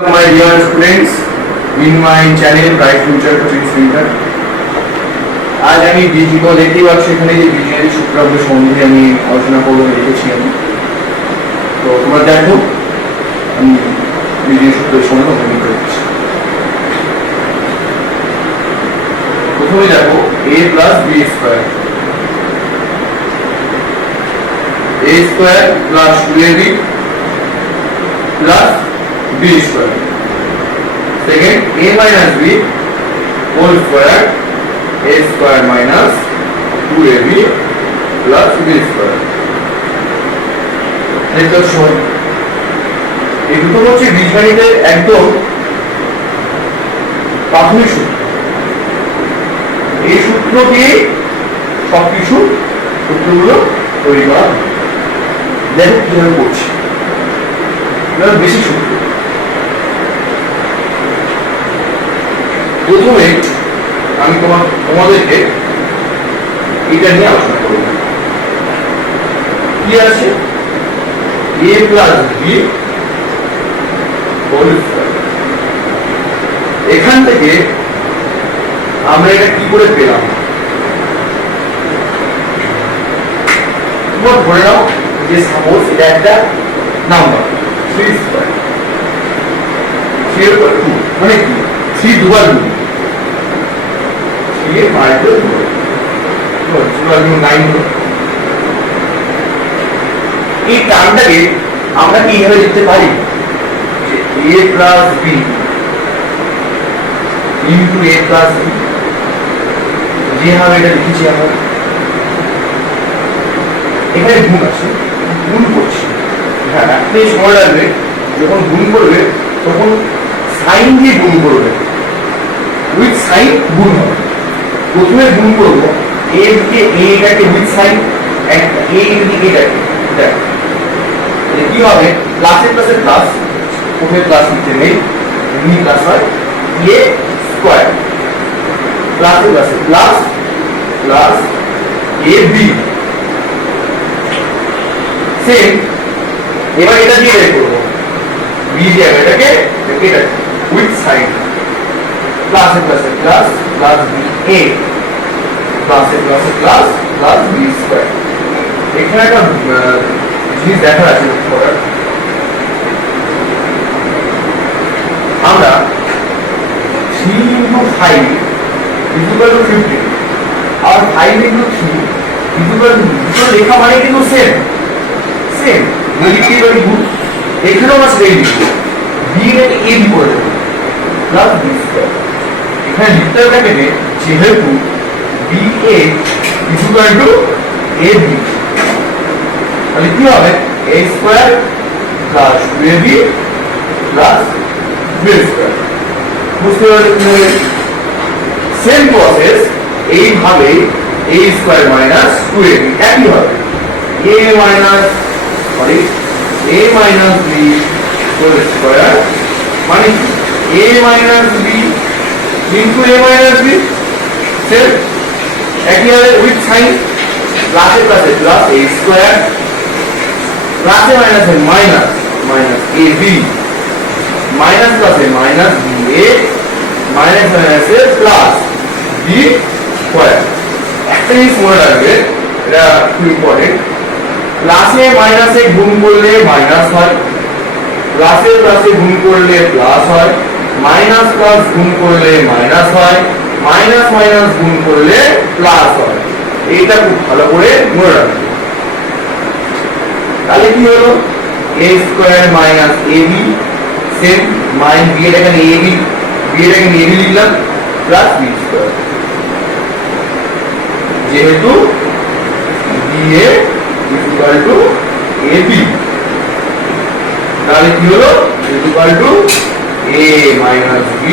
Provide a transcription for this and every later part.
My dear students, in my channel Bright Future Coaching Center, आज আমি बीजी को देखते वक्त সেখানে যে বিজয়ের সূত্রাবলী সম্বন্ধে আমি আলোচনা করব লিখেছি আমি। তো তোমরা দেখো আমি বিজয়ের সূত্রের সম্বন্ধে অধ্যয়ন করেছি। প্রথমে দেখো a plus b square, a square plus 2ab plus b square. Second, a minus b whole square, a square minus 2ab plus b square. দেখতে শোন, এই দুটো হচ্ছে বীজগণিতের একদম প্রাথমিক সূত্র। এই সূত্র দিয়ে সবকিছু সূত্রগুলো তৈরি করা হয়। দেখো কিভাবে করছি, বেশি সূত্র। প্রথমে আমি তোমাদেরকে এটা নিয়ে আলোচনা করব। কি আছে? a plus b whole square। এখান থেকে আমরা এটা কি করে পেলাম? তোমরা ধরে নাও যে সাপোজ এটা একটা নাম্বার 3 স্কয়ার, 3 এর উপর 2 মানে কি 3 দুবার 2, 3 এর মাল্টিপ্লাই 2 9 হলো। এই টার্মটাকে আমরা কি এভাবে লিখতে পারি যে a plus b into a plus b, যেভাবে এটা লিখেছি আমরা। এখানে গুণ আছে, গুণ করছি। হ্যাঁ, আপনি সময় লাগবে, যখন গুণ করবে তখন সাইন দিয়ে গুণ করবে, উইথ সাইন গুণ হবে। প্রথমে গুণ করবো a দিকে এটাকে উইথ সাইন, একটা a দিকে এটাকে, কি হবে প্লাসে প্লাসে প্লাস, প্রথমে প্লাস নিচে নেই, এমনি প্লাস হয় a স্কয়ার, প্লাসে প্লাসে প্লাস প্লাস ab। সেম এবার এটা দিয়ে বের করব, b দিয়ে এটাকে এটা উইথ সাইন, প্লাসে প্লাসে প্লাস প্লাস b a, প্লাসে প্লাসে প্লাস প্লাস b স্কয়ার। এখানে একটা জিনিস দেখার আছে, আমরা 3 into 5 is equal to 15 R 5 into 3 is equal to, দুটো লেখা মানে কিন্তু সেম সেম, নেগেটিভ আর গুণ। এখানেও আমরা সেটাই লিখব, b এটাকে a b করে দেব প্লাস b স্কয়ার। এখানে লিখতে হবে কেটে, যেহেতু b a is equal to a b, তাহলে কি হবে a square plus 2ab plus b square. বুঝতে পারলেন? সেম প্রসেস এইভাবে a স্কয়ার মাইনাস 2ab একই হবে a minus a minus b whole square, মানে a minus b into a minus b। Same একই হবে উইথ সাইন, প্লাসে প্লাসে প্লাস a স্কয়ার, প্লাসে মাইনাসে মাইনাস মাইনাস ab, মাইনাস প্লাসে মাইনাস ba, মাইনাস মাইনাসে প্লাস b স্কয়ার। একটা জিনিস মনে রাখবে, এটা খুব ইম্পর্টেন্ট, প্লাসে মাইনাসে গুণ করলে মাইনাস হয়, প্লাসে প্লাসে গুণ করলে প্লাস হয়, মাইনাস প্লাস গুণ করলে মাইনাস হয়, মাইনাস মাইনাস গুণ করলে প্লাস হয়। এইটা খুব ভালো করে মনে রাখবে। তাহলে কি হলো a square minus ab, same mine b এর এখানে ab, b এর এখানে ab লিখলাম প্লাস b স্কয়ার, যেহেতু b a is equal to ab। তাহলে কি হলো is equal to a minus b,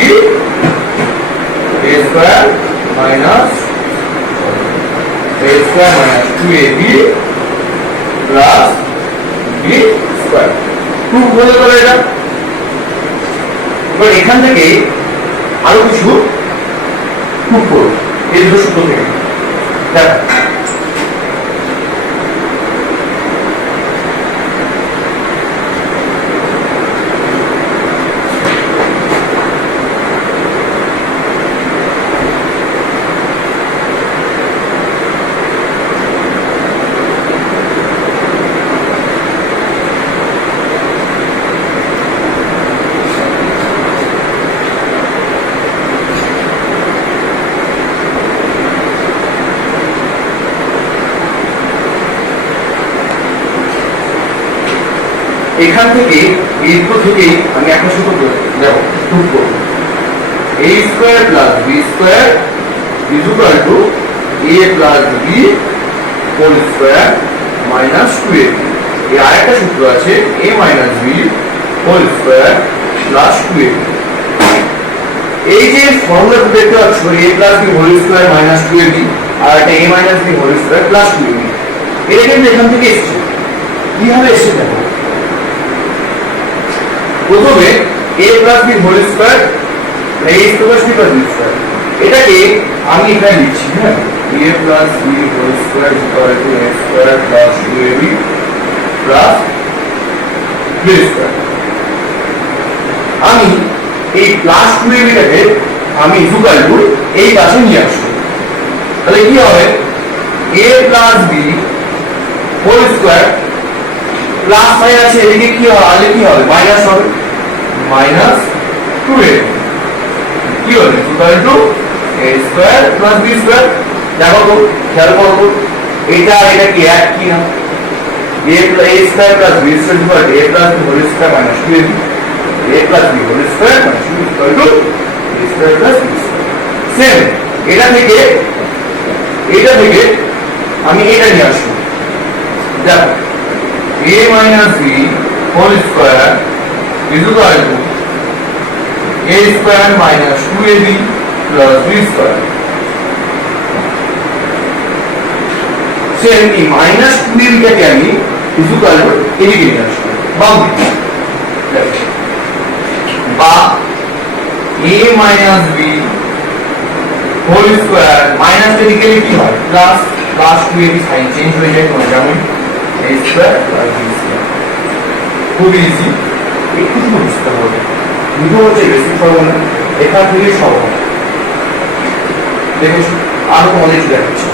a square minus 2ab plus b square। খুব ভালো করে এটা। এবার এখান থেকে আরো কিছু প্রুফ করব এই দুটো সূত্র থেকে। দেখো এখান থেকে এই দুটো থেকেই আমি একটা সূত্র দেখো প্রুফ করব a square plus b square is equal to a plus b whole square minus 2ab এই আরেকটা সূত্র আছে a minus b whole square plus 2ab এই যে ফর্মুলাটা দেখতে পাচ্ছ a plus b whole square minus 2ab আর এটা a minus b whole square plus 2ab এটা কিন্তু এখান থেকে এসেছে কিভাবে এসেছে দেখো প্রথমে a plus b whole square a square plus b square এটাকে আমি এখানে লিখছি হ্যাঁ a plus b whole square equal to a square plus 2ab plus b square আমি এই প্লাস 2ab টাকে আমি ইকুয়াল টু এই পাশে নিয়ে আসবো তাহলে কি হবে a plus b whole square plus sign আছে এদিকে কি হবে আগে কি হবে মাইনাস হবে মাইনাস 2ab কি হবে equal to a square plus b square দেখো তো খেয়াল করো এটা আর এটা কি এক কি না a square plus b square equal to a plus b whole square minus 2ab a plus b whole square minus 2 equal to a square plus b square same এটা থেকে আমি এটা নিয়ে আসবো দেখো a minus b whole square is equal to a square minus 2ab plus b square same এই minus 2ab টাকে আমি is equal to এদিকে নিয়ে আসবো বাম দিকে বা a minus b whole square minus এদিকে কি হয় প্লাস 2ab সাইন চেঞ্জ হয়ে যায় তোমার যেমন a square plus b square খুব ইজি একটু বুঝতে হবে দুটো হচ্ছে বেসিক ফর্মুলা এখান থেকে সব হবে দেখো আরো তোমাদের কি দেখাচ্ছি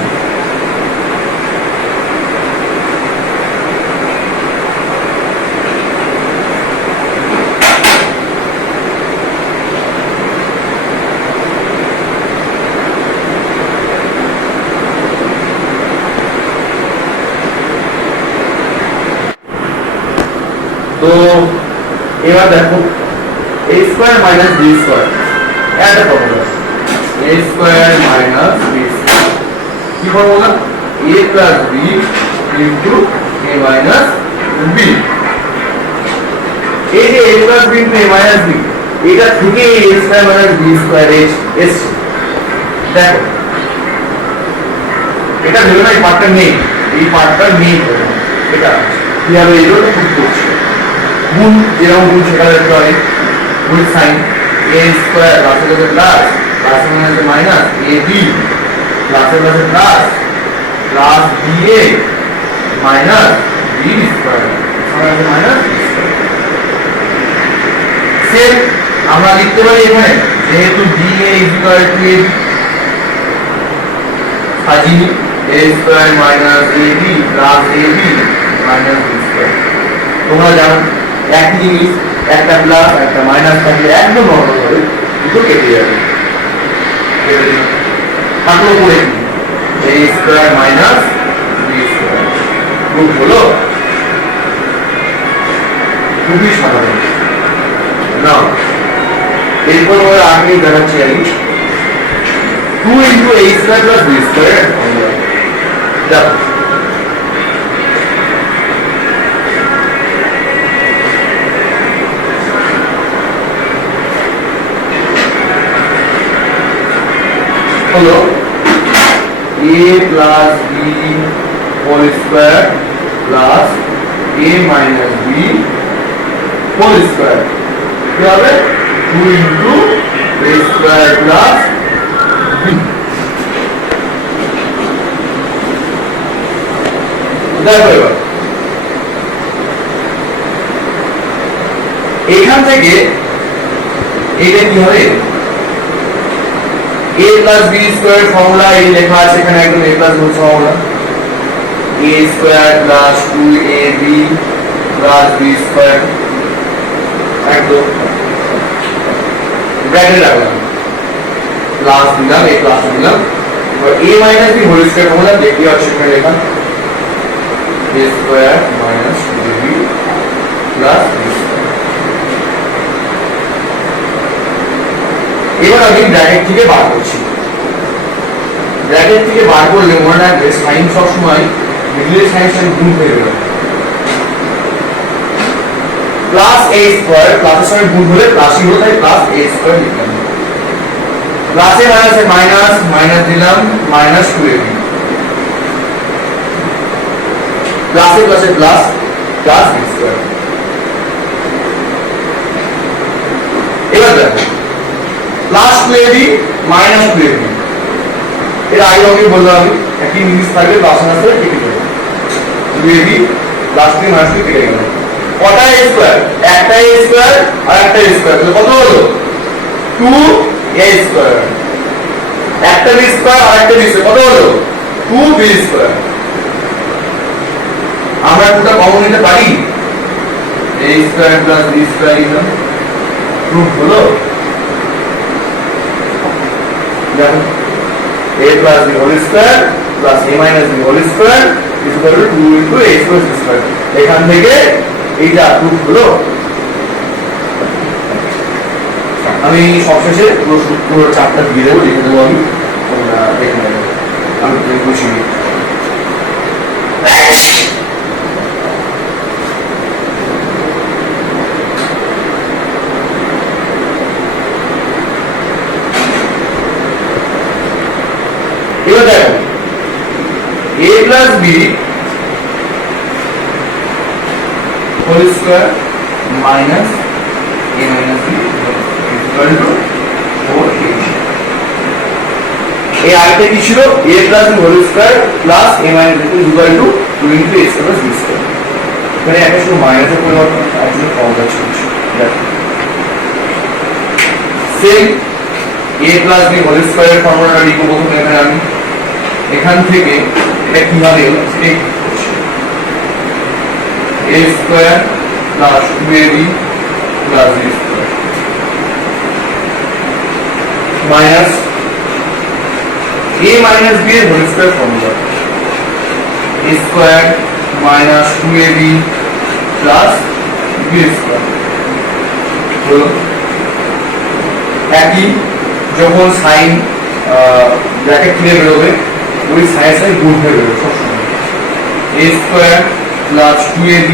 তো এবার দেখো a square minus b square এটা formula a square minus b square কি formula a plus b into a minus b এই যে a plus b into a minus b এটা থেকে a square minus b square এসছে দেখো এটা ভেবে না এই পার্টটা নেই এই পার্টটা নেই এটা কিভাবে এগুলো খুব করছে গুণ যেরকম গুণ সেটা দেখতে হবে গুণ সাইন a স্কয়ার প্লাসের সাথে প্লাস প্লাসের সাথে মাইনাস ab প্লাসের সাথে plus plus ba minus b square সাথে মাইনাস সেম আমরা লিখতে পারি এখানে যেহেতু ba ab সাজিনি a square minus ab plus ab minus b square তোমরা জানো একই জিনিস একটা প্লাস একটা মাইনাস থাকলে একদম নরমাল হবে দুটো কেটে যাবে থাকলো পরে a square minus b square রূপ হলো খুবই সাধারণ না এরপর আমি দেখাচ্ছি আমি 2 into a square plus b square দেখো হলো a plus b whole square plus a minus b whole square কি হবে 2 into a square plus b দেখো এখান থেকে এটা কি হবে a plus b square formula এই লেখা আছে এখানে একদম a plus b formula a square plus 2ab plus b square একদম ব্র্যাকেট রাখলাম প্লাস দিলাম a প্লাস দিলাম और a minus b whole square formula দেখি আছে এখানে লেখা a square minus 2ab plus এবার আমি ব্র্যাকেট থেকে বার করছি। ব্র্যাকেট থেকে বার করলে মনে রাখবে সাইন সবসময় মিডলের সাইন সাইন গুণ হয়ে যাবে। প্লাস a স্কয়ার প্লাসের সঙ্গে গুণ হলে প্লাসই হলো, তাই প্লাস a স্কয়ার লিখলাম। প্লাসে মাইনাসে মাইনাস, মাইনাস দিলাম মাইনাস 2ab, প্লাসে প্লাসে প্লাস, প্লাস b স্কয়ার। এবার দেখো প্লাস 2ab মাইনাস 2ab, এর আগে আমি বললাম আমি একই জিনিস থাকবে, প্লাস মাইনাসে কেটে দেবো। 2ab প্লাস 3 মাইনাস 2 কেটে গেল। কটা a স্কয়ার? একটা a স্কয়ার আর একটা a স্কয়ার, তাহলে কত হলো? 2a square. একটা b স্কয়ার আর একটা b স্কয়ার, কত হলো? 2b square. আমরা দুটো কমন নিতে পারি, a square plus b square equal proof হলো। দেখো a plus b whole square plus a minus b whole square is equal to 2 into a square। এখান থেকে এইটা প্রুফ হলো। আমি সবশেষে পুরো চারটা দিয়ে দেবো, লিখে দেবো আমি, তোমরা দেখে নেবে। আমি বুঝি এবার দেখো a plus b whole square minus a minus b is equal to 4a। এই আরেকটা কি ছিল? a plus b whole square plus a minus b is equal to 2 into a square plus b square। এখানে একটা শুধু মাইনাসের পরিবর্তন, আসলে ফর্মুলা চেঞ্জ। দেখো same a plus b whole square এর ফর্মুলাটা লিখব প্রথমে এখানে আমি। এখান থেকে এটা কিভাবে এলো সেটাই করছি। a square plus 2ab plus b square minus a minus b এর whole square formula, a square minus 2ab plus b square হলো। একই যখন সাইন ব্র্যাকেট খুলে বেরোবে ওই সাইন সাইন গুণ হয়ে বেরোবে সবসময়। a স্কয়ার প্লাস 2ab,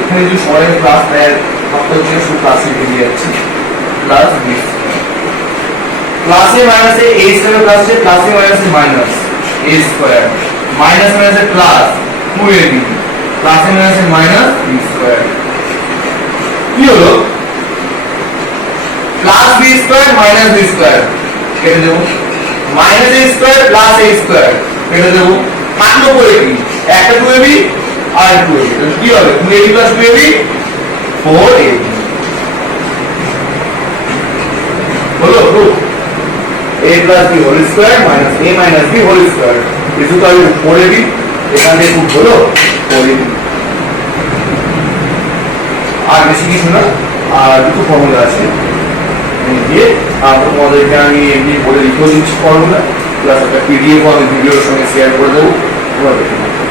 এখানে যদি সবাই প্লাস দেয় ভাবতে হচ্ছে শুধু প্লাস লিখে দিয়ে যাচ্ছে, প্লাস b স্কয়ার। প্লাসে মাইনাসে a স্কয়ার প্লাসে প্লাসে মাইনাসে মাইনাস a স্কয়ার, মাইনাস মাইনাসে প্লাস 2ab, প্লাসে মাইনাসে মাইনাস b স্কয়ার। কি হলো? Plus b square minus b square কেটে দেবো, minus a square plus a square কেটে দেবো। থাকলো পরে কি? একটা 2ab আর 2ab, তাহলে কি হবে? 2ab প্লাস 2ab 4ab হলো proof. a plus b whole square minus a minus b whole square is equal to 4ab। এখান থেকে প্রুফ হলো 4ab। আর বেশি কিছু না, আর দুটো ফর্মুলা আছে দিয়ে তোমাদেরকে আমি এমনি বলে লিখেও দিচ্ছি ফর্মুলা, প্লাস একটা পিডিএফ আমি ভিডিওর সঙ্গে শেয়ার করে দেবো, তোমরা দেখে নেবে।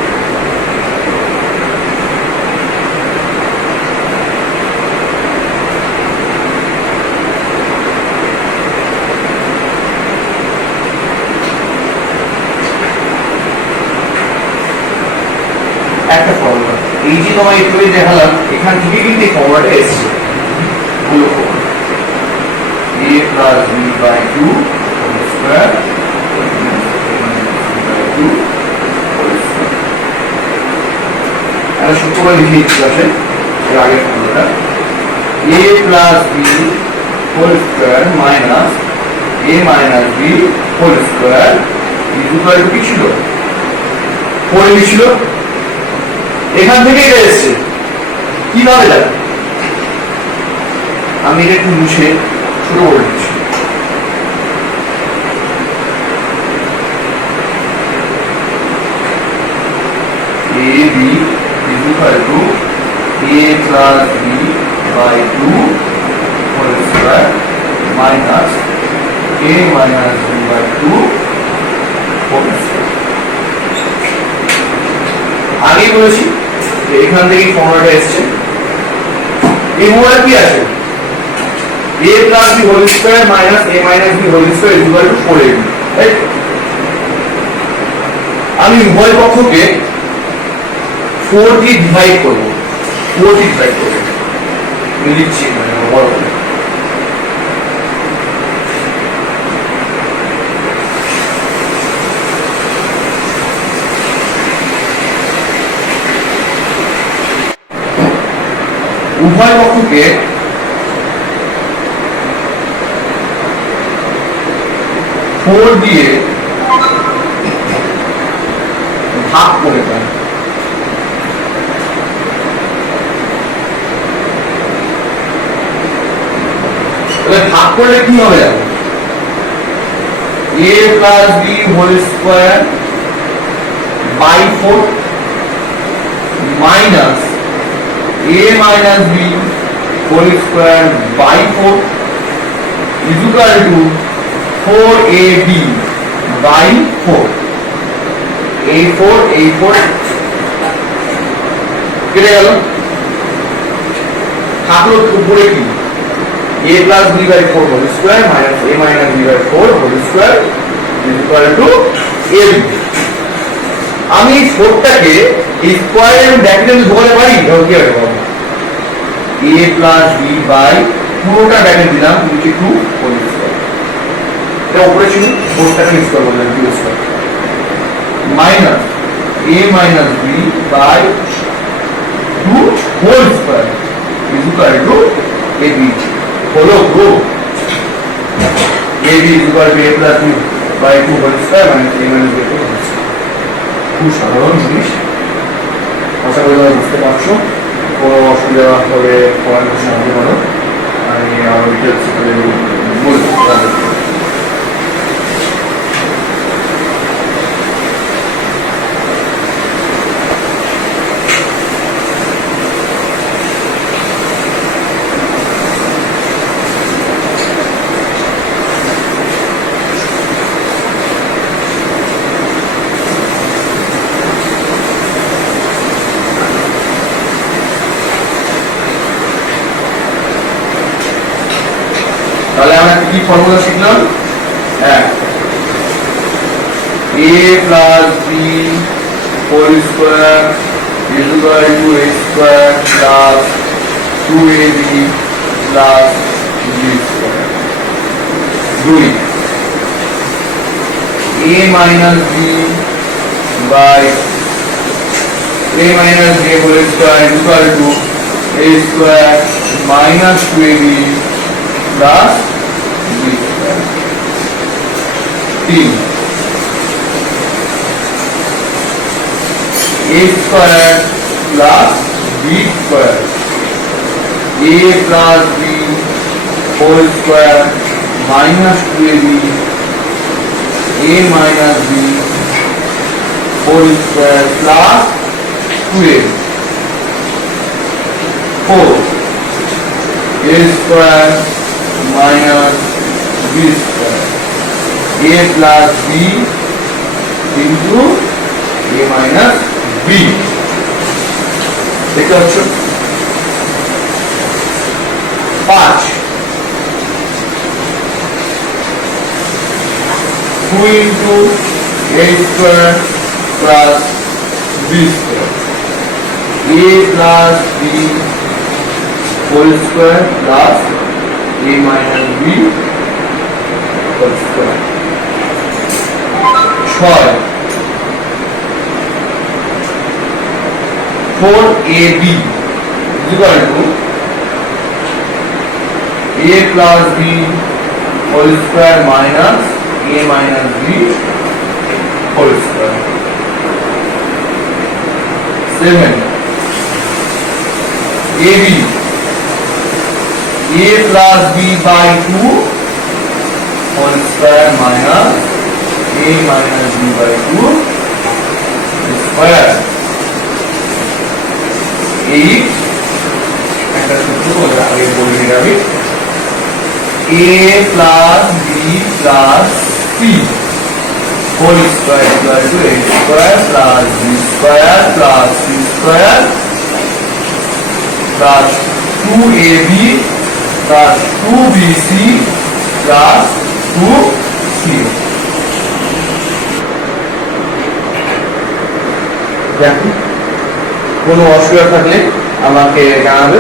একটা ফর্মুলা এই যে তোমায় একটু দেখালাম, এখান থেকে কিন্তু এই ফর্মুলাটা এসছে। a plus b by 2 whole square minus a minus b by 2 whole square। এটা সূত্রটা লিখে দিচ্ছি আসলে এর আগের ফর্মুলাটা, a plus b whole square minus a minus b whole square is equal to কি ছিল? 4ab ছিল। এখান থেকে এটা এসছে কিভাবে দেখো, আমি এটা একটু মুছে ছোট করে দিচ্ছি। ab is equal to a plus b by 2 whole square minus a minus b by 2 whole square। আগেই বলেছি যে এখান থেকে ফর্মুলাটা এসছে। এই ফর্মুলা কি আছে? a plus b whole square minus a minus b whole square is equal to 4ab, right? আমি উভয় পক্ষকে 4 দিয়ে ডিভাইড করব, 4 দিয়ে ডিভাইড করব, লিখছি মানে বড় করে। উভয় পক্ষকে 4 দিয়ে ভাগ করে দেন। ভাগ করলে কি হবে? a plus b whole square by 4 minus a minus b whole square by 4 is equal to 4ab by 4. a4 কেটে গেল, থাকলো উপরে কি a plus b by 4 whole square minus a minus b by 4 whole square is equal to ab। আমি 4টাকে square ব্র্যাকেটে ঢোকাতে পারি, ঢোকিয়ে দেবো a plus b by পুরোটা ব্র্যাকেট দিলাম নিচে 2 whole square, এটা উপরে ছিল 4টাকে স্কয়ার বললাম 2 square minus a minus b by 2 whole square is equal to ab। হলো bro, ab is equal to a plus b by 2 whole square minus a minus b by 2 whole square। খুব সাধারণ জিনিস, আশা করি তোমরা বুঝতে পারছো। কোনো অসুবিধা হলে কমেন্ট বক্সে আমাকে বলো, আমি আরো ডিটেলস বলবো তাদেরকে। তাহলে আমরা কি ফর্মুলা শিখলাম? হ্যাঁ, a plus b whole square is equal to a square plus 2ab plus b square। 2 a minus b by a minus b whole square is equal to a square minus 2ab plus b square। 3 a square plus b square, a plus b whole square minus 2ab a minus b whole square plus 2ab। 4 a square minus b square, a plus b into a minus b। দেখতে পাচ্ছ? 5 2 into a square plus b square, a plus b whole square plus a minus b whole square। 6 4ab is equal to a plus b whole square minus a minus b whole square। 7 ab a plus b by 2 whole square minus a minus b by 2 square। 8 একটা সূত্র বলে আগে বলে দিই, a plus b plus c whole square equal to a square plus b square plus c square plus 2ab plus 2BC plus 2CO। দেখুন, কোনো অসুবিধা থাকলে আমাকে জানাবে,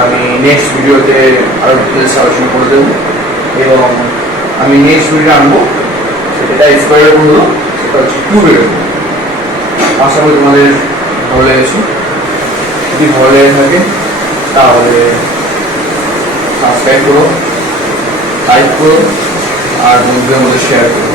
আমি নেক্সট ভিডিওতে আরো ডিটেলস আলোচনা করে দেবো এবং আমি নেক্সট ভিডিও আনবো সেটা এক্সপায়ার করলো, সেটা হচ্ছে টিউবের। আশা করি তোমাদের ভালো লেগেছে। যদি ভালো লেগে থাকে তাহলে সাবস্ক্রাইব করো, লাইক করো আর বন্ধুদের মধ্যে শেয়ার করো।